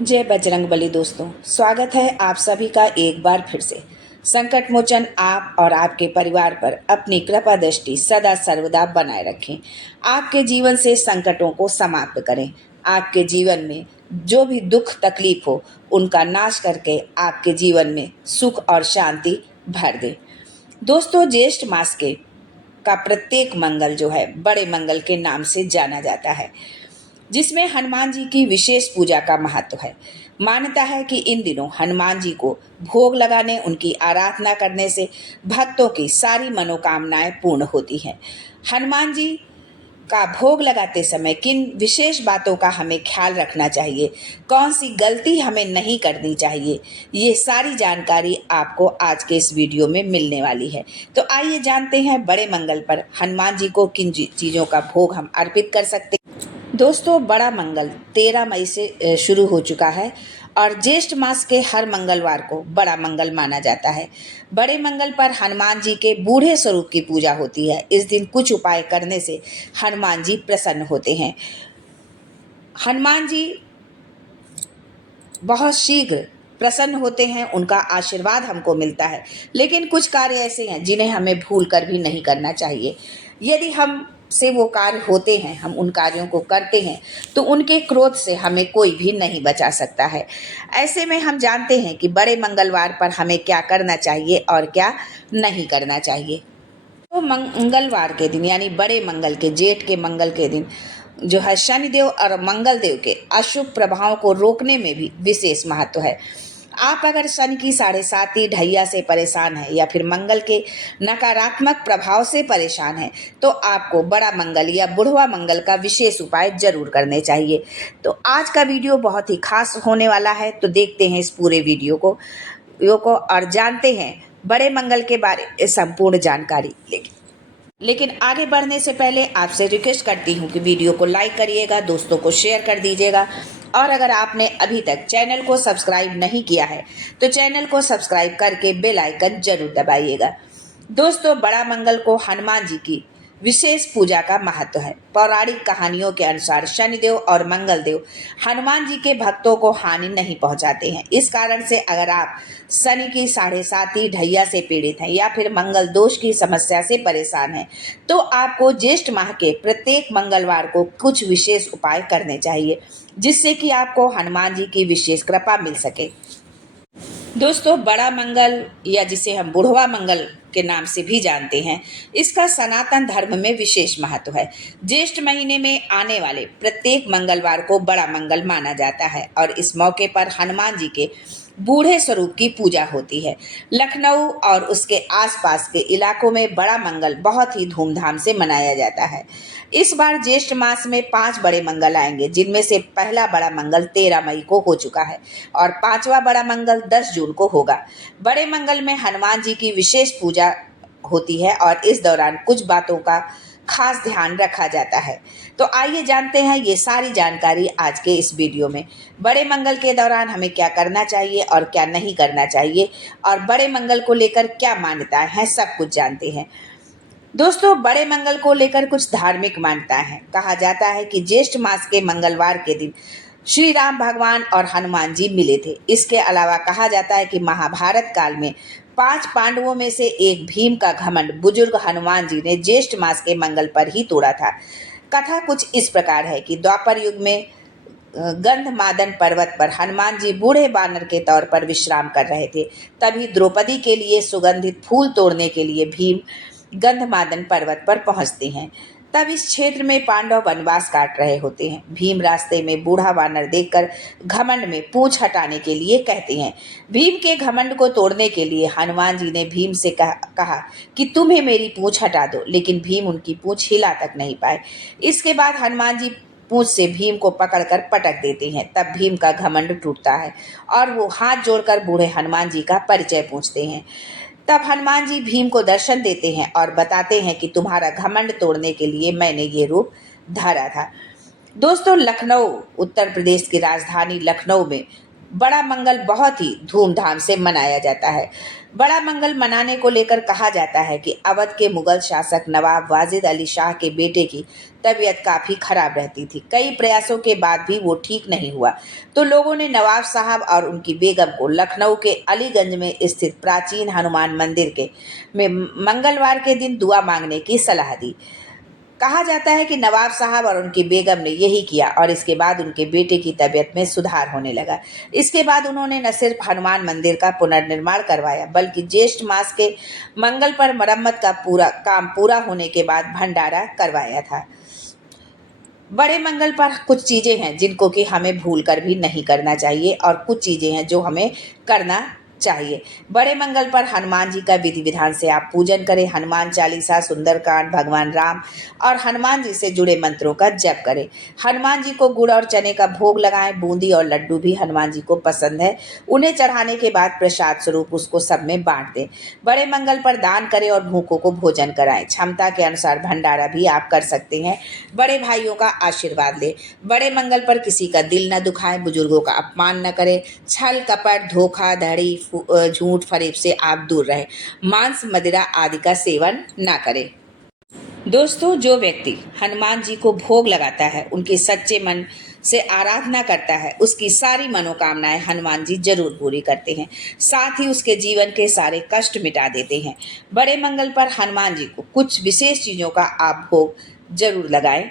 जय बजरंगबली। दोस्तों, स्वागत है आप सभी का एक बार फिर से। संकट मोचन आप और आपके परिवार पर अपनी कृपा दृष्टि सदा सर्वदा बनाए रखें। आपके जीवन से संकटों को समाप्त करें। आपके जीवन में जो भी दुख तकलीफ हो उनका नाश करके आपके जीवन में सुख और शांति भर दे। दोस्तों, ज्येष्ठ मास के का प्रत्येक मंगल जो है बड़े मंगल के नाम से जाना जाता है, जिसमें हनुमान जी की विशेष पूजा का महत्व है। मान्यता है कि इन दिनों हनुमान जी को भोग लगाने, उनकी आराधना करने से भक्तों की सारी मनोकामनाएं पूर्ण होती हैं। हनुमान जी का भोग लगाते समय किन विशेष बातों का हमें ख्याल रखना चाहिए, कौन सी गलती हमें नहीं करनी चाहिए, ये सारी जानकारी आपको आज के इस वीडियो में मिलने वाली है। तो आइए जानते हैं बड़े मंगल पर हनुमान जी को किन चीज़ों का भोग हम अर्पित कर सकते हैं। दोस्तों, बड़ा मंगल 13 मई से शुरू हो चुका है और ज्येष्ठ मास के हर मंगलवार को बड़ा मंगल माना जाता है। बड़े मंगल पर हनुमान जी के बूढ़े स्वरूप की पूजा होती है। इस दिन कुछ उपाय करने से हनुमान जी प्रसन्न होते हैं। हनुमान जी बहुत शीघ्र प्रसन्न होते हैं, उनका आशीर्वाद हमको मिलता है। लेकिन कुछ कार्य ऐसे हैं जिन्हें हमें भूल कर भी नहीं करना चाहिए। यदि हम से वो कार्य होते हैं, हम उन कार्यों को करते हैं, तो उनके क्रोध से हमें कोई भी नहीं बचा सकता है। ऐसे में हम जानते हैं कि बड़े मंगलवार पर हमें क्या करना चाहिए और क्या नहीं करना चाहिए। तो मंगलवार के दिन यानी बड़े मंगल के, जेठ के मंगल के दिन जो है शनिदेव और मंगल देव के अशुभ प्रभावों को रोकने में भी विशेष महत्व है। आप अगर शनि की 7.5 ढैया से परेशान है या फिर मंगल के नकारात्मक प्रभाव से परेशान है, तो आपको बड़ा मंगल या बुढ़वा मंगल का विशेष उपाय जरूर करने चाहिए। तो आज का वीडियो बहुत ही खास होने वाला है, तो देखते हैं इस पूरे वीडियो को और जानते हैं बड़े मंगल के बारे में संपूर्ण जानकारी। लेकिन आगे बढ़ने से पहले आपसे रिक्वेस्ट करती हूँ कि वीडियो को लाइक करिएगा, दोस्तों को शेयर कर दीजिएगा और अगर आपने अभी तक चैनल को सब्सक्राइब नहीं किया है तो चैनल को सब्सक्राइब करके बेल आइकन जरूर दबाइएगा। दोस्तों, बड़ा मंगल को हनुमान जी की विशेष पूजा का महत्व है। पौराणिक कहानियों के अनुसार शनिदेव और मंगल देव हनुमान जी के भक्तों को हानि नहीं पहुंचाते हैं। इस कारण से अगर आप शनि की 7.5 ढैया से पीड़ित हैं या फिर मंगल दोष की समस्या से परेशान हैं, तो आपको ज्येष्ठ माह के प्रत्येक मंगलवार को कुछ विशेष उपाय करने चाहिए, जिससे कि आपको हनुमान जी की विशेष कृपा मिल सके। दोस्तों, बड़ा मंगल या जिसे हम बुढ़वा मंगल के नाम से भी जानते हैं, इसका सनातन धर्म में विशेष महत्व है। ज्येष्ठ महीने में आने वाले प्रत्येक मंगलवार को बड़ा मंगल माना जाता है और इस मौके पर हनुमान जी के बूढ़े स्वरूप की पूजा होती है। लखनऊ और उसके आसपास के इलाकों में बड़ा मंगल बहुत ही धूमधाम से मनाया जाता है। इस बार ज्येष्ठ मास में 5 बड़े मंगल आएंगे, जिनमें से पहला बड़ा मंगल 13 मई को हो चुका है और 5वां बड़ा मंगल 10 जून को होगा। बड़े मंगल में हनुमान जी की विशेष पूजा होती है और इस दौरान कुछ बातों का खास ध्यान रखा जाता है। तो आइए जानते हैं ये सारी जानकारी आज के इस वीडियो में। बड़े मंगल के दौरान हमें क्या करना चाहिए और क्या नहीं करना चाहिए और बड़े मंगल को लेकर क्या मान्यताएं हैं, सब कुछ जानते हैं। दोस्तों, बड़े मंगल को लेकर कुछ धार्मिक मान्यताएं हैं। कहा जाता है कि ज्येष्ठ मास के मंगलवार के दिन श्री राम भगवान और हनुमान जी मिले थे। इसके अलावा कहा जाता है कि महाभारत काल में 5 पांडवों में से एक भीम का घमंड बुजुर्ग हनुमान जी ने ज्येष्ठ मास के मंगल पर ही तोड़ा था। कथा कुछ इस प्रकार है कि द्वापर युग में गंधमादन पर्वत पर हनुमान जी बूढ़े बानर के तौर पर विश्राम कर रहे थे। तभी द्रौपदी के लिए सुगंधित फूल तोड़ने के लिए भीम गंधमादन पर्वत पर पहुंचते हैं। तब इस क्षेत्र में पांडव वनवास काट रहे होते हैं। भीम रास्ते में बूढ़ा वानर देखकर घमंड में पूंछ हटाने के लिए कहते हैं। भीम के घमंड को तोड़ने के लिए हनुमान जी ने भीम से कहा कि तुम्हें मेरी पूंछ हटा दो, लेकिन भीम उनकी पूंछ हिला तक नहीं पाए। इसके बाद हनुमान जी पूंछ से भीम को पकड़कर पटक देते हैं। तब भीम का घमंड टूटता है और वो हाथ जोड़कर बूढ़े हनुमान जी का परिचय पूछते हैं। तब हनुमान जी भीम को दर्शन देते हैं और बताते हैं कि तुम्हारा घमंड तोड़ने के लिए मैंने ये रूप धारा था। दोस्तों, लखनऊ उत्तर प्रदेश की राजधानी लखनऊ में बड़ा मंगल बहुत ही धूमधाम से मनाया जाता है। बड़ा मंगल मनाने को लेकर कहा जाता है कि अवध के मुगल शासक नवाब वाजिद अली शाह के बेटे की तबीयत काफ़ी खराब रहती थी। कई प्रयासों के बाद भी वो ठीक नहीं हुआ, तो लोगों ने नवाब साहब और उनकी बेगम को लखनऊ के अलीगंज में स्थित प्राचीन हनुमान मंदिर के में मंगलवार के दिन दुआ मांगने की सलाह दी। कहा जाता है कि नवाब साहब और उनकी बेगम ने यही किया और इसके बाद उनके बेटे की तबीयत में सुधार होने लगा। इसके बाद उन्होंने न सिर्फ हनुमान मंदिर का पुनर्निर्माण करवाया, बल्कि ज्येष्ठ मास के मंगल पर मरम्मत का पूरा होने के बाद भंडारा करवाया था। बड़े मंगल पर कुछ चीज़ें हैं जिनको कि हमें भूल कर भी नहीं करना चाहिए और कुछ चीज़ें हैं जो हमें करना चाहिए। बड़े मंगल पर हनुमान जी का विधि विधान से आप पूजन करें। हनुमान चालीसा, सुंदरकांड, भगवान राम और हनुमान जी से जुड़े मंत्रों का जप करें। हनुमान जी को गुड़ और चने का भोग लगाएं। बूंदी और लड्डू भी हनुमान जी को पसंद है। उन्हें चढ़ाने के बाद प्रसाद स्वरूप उसको सब में बांट दें। बड़े मंगल पर दान करें और भूखों को भोजन कराएं। क्षमता के अनुसार भंडारा भी आप कर सकते हैं। बड़े भाइयों का आशीर्वाद लें। बड़े मंगल पर किसी का दिल न दुखाएं, बुजुर्गों का अपमान न करें। छल कपट, धोखाधड़ी, झूठ फरेब से आप दूर रहें। मांस, मदिरा आदि का सेवन ना करें। दोस्तों, जो व्यक्ति हनुमान जी को भोग लगाता है, उनके सच्चे मन से आराधना करता है, उसकी सारी मनोकामनाएं हनुमान जी जरूर पूरी करते हैं। साथ ही उसके जीवन के सारे कष्ट मिटा देते हैं। बड़े मंगल पर हनुमान जी को कुछ विशेष चीज़ों का आप भोग जरूर लगाएं।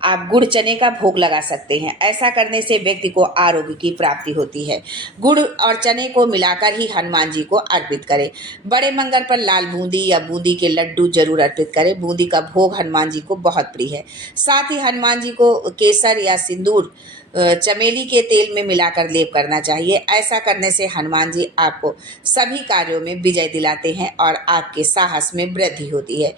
आप गुड़ चने का भोग लगा सकते हैं। ऐसा करने से व्यक्ति को आरोग्य की प्राप्ति होती है। गुड़ और चने को मिलाकर ही हनुमान जी को अर्पित करें। बड़े मंगल पर लाल बूंदी या बूंदी के लड्डू जरूर अर्पित करें। बूंदी का भोग हनुमान जी को बहुत प्रिय है। साथ ही हनुमान जी को केसर या सिंदूर चमेली के तेल में मिलाकर लेप करना चाहिए। ऐसा करने से हनुमान जी आपको सभी कार्यों में विजय दिलाते हैं और आपके साहस में वृद्धि होती है।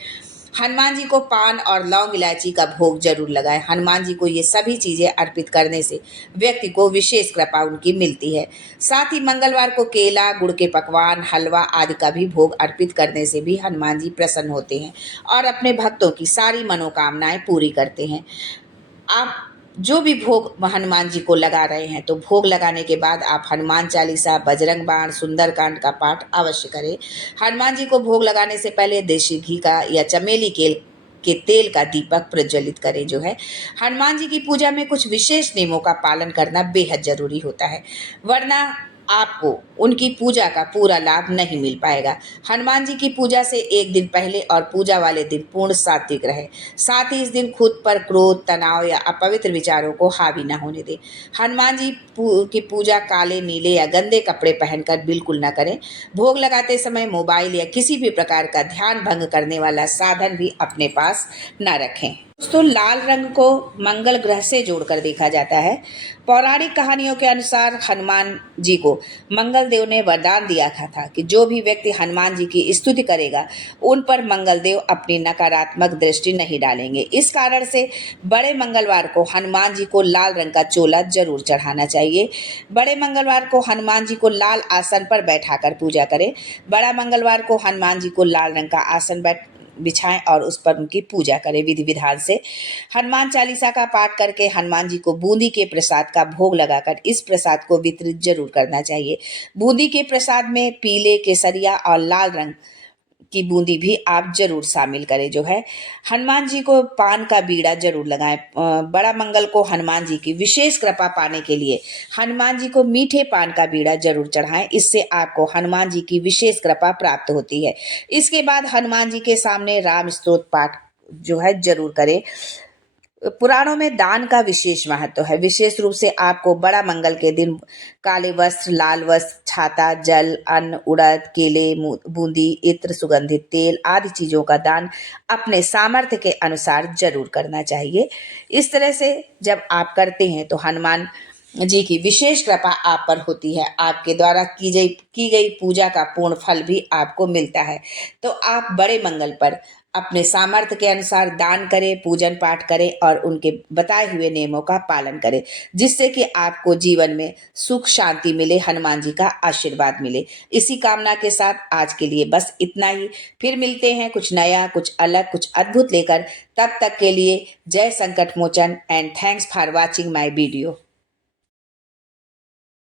हनुमान जी को पान और लौंग इलायची का भोग जरूर लगाएं। हनुमान जी को ये सभी चीज़ें अर्पित करने से व्यक्ति को विशेष कृपा उनकी मिलती है। साथ ही मंगलवार को केला, गुड़ के पकवान, हलवा आदि का भी भोग अर्पित करने से भी हनुमान जी प्रसन्न होते हैं और अपने भक्तों की सारी मनोकामनाएं पूरी करते हैं। आप जो भी भोग हनुमान जी को लगा रहे हैं, तो भोग लगाने के बाद आप हनुमान चालीसा, बजरंग बाण, सुंदरकांड का पाठ अवश्य करें। हनुमान जी को भोग लगाने से पहले देशी घी का या चमेली के तेल का दीपक प्रज्वलित करें। जो है, हनुमान जी की पूजा में कुछ विशेष नियमों का पालन करना बेहद जरूरी होता है, वरना आपको उनकी पूजा का पूरा लाभ नहीं मिल पाएगा। हनुमान जी की पूजा से एक दिन पहले और पूजा वाले दिन पूर्ण सात्विक रहे। साथ ही इस दिन खुद पर क्रोध, तनाव या अपवित्र विचारों को हावी न होने दें। हनुमान जी की पूजा काले, नीले या गंदे कपड़े पहनकर बिल्कुल न करें। भोग लगाते समय मोबाइल या किसी भी प्रकार का ध्यान भंग करने वाला साधन भी अपने पास न रखें। दोस्तों, लाल रंग को मंगल ग्रह से जोड़कर देखा जाता है। पौराणिक कहानियों के अनुसार हनुमान जी को मंगल देव ने वरदान दिया था कि जो भी व्यक्ति हनुमान जी की स्तुति करेगा, उन पर मंगल देव अपनी नकारात्मक दृष्टि नहीं डालेंगे। इस कारण से बड़े मंगलवार को हनुमान जी को लाल रंग का चोला जरूर चढ़ाना चाहिए। बड़े मंगलवार को हनुमान जी को लाल आसन पर बैठाकर पूजा करें। बड़ा मंगलवार को हनुमान जी को लाल रंग का आसन बिछाएं और उस पर उनकी पूजा करें विधि विधान से। हनुमान चालीसा का पाठ करके हनुमान जी को बूंदी के प्रसाद का भोग लगाकर इस प्रसाद को वितरित जरूर करना चाहिए। बूंदी के प्रसाद में पीले, केसरिया और लाल रंग की बूंदी भी आप जरूर शामिल करें। जो है, हनुमान जी को पान का बीड़ा जरूर लगाएं। बड़ा मंगल को हनुमान जी की विशेष कृपा पाने के लिए हनुमान जी को मीठे पान का बीड़ा जरूर चढ़ाएं। इससे आपको हनुमान जी की विशेष कृपा प्राप्त होती है। इसके बाद हनुमान जी के सामने राम स्तोत्र पाठ जो है जरूर करें। पुराणों में दान का विशेष महत्व है। विशेष रूप से आपको बड़ा मंगल के दिन काले वस्त्र, लाल वस्त्र, छाता, जल, अन्न, उड़द, केले, बूंदी, इत्र, सुगंधित तेल आदि चीजों का दान अपने सामर्थ्य के अनुसार जरूर करना चाहिए। इस तरह से जब आप करते हैं तो हनुमान जी की विशेष कृपा आप पर होती है। आपके द्वारा की गई पूजा का पूर्ण फल भी आपको मिलता है। तो आप बड़े मंगल पर अपने सामर्थ्य के अनुसार दान करें, पूजन पाठ करें और उनके बताए हुए नियमों का पालन करें, जिससे कि आपको जीवन में सुख शांति मिले, हनुमान जी का आशीर्वाद मिले। इसी कामना के साथ आज के लिए बस इतना ही। फिर मिलते हैं कुछ नया, कुछ अलग, कुछ अद्भुत लेकर। तब तक के लिए जय Sankat Mochan and thanks for watching my video.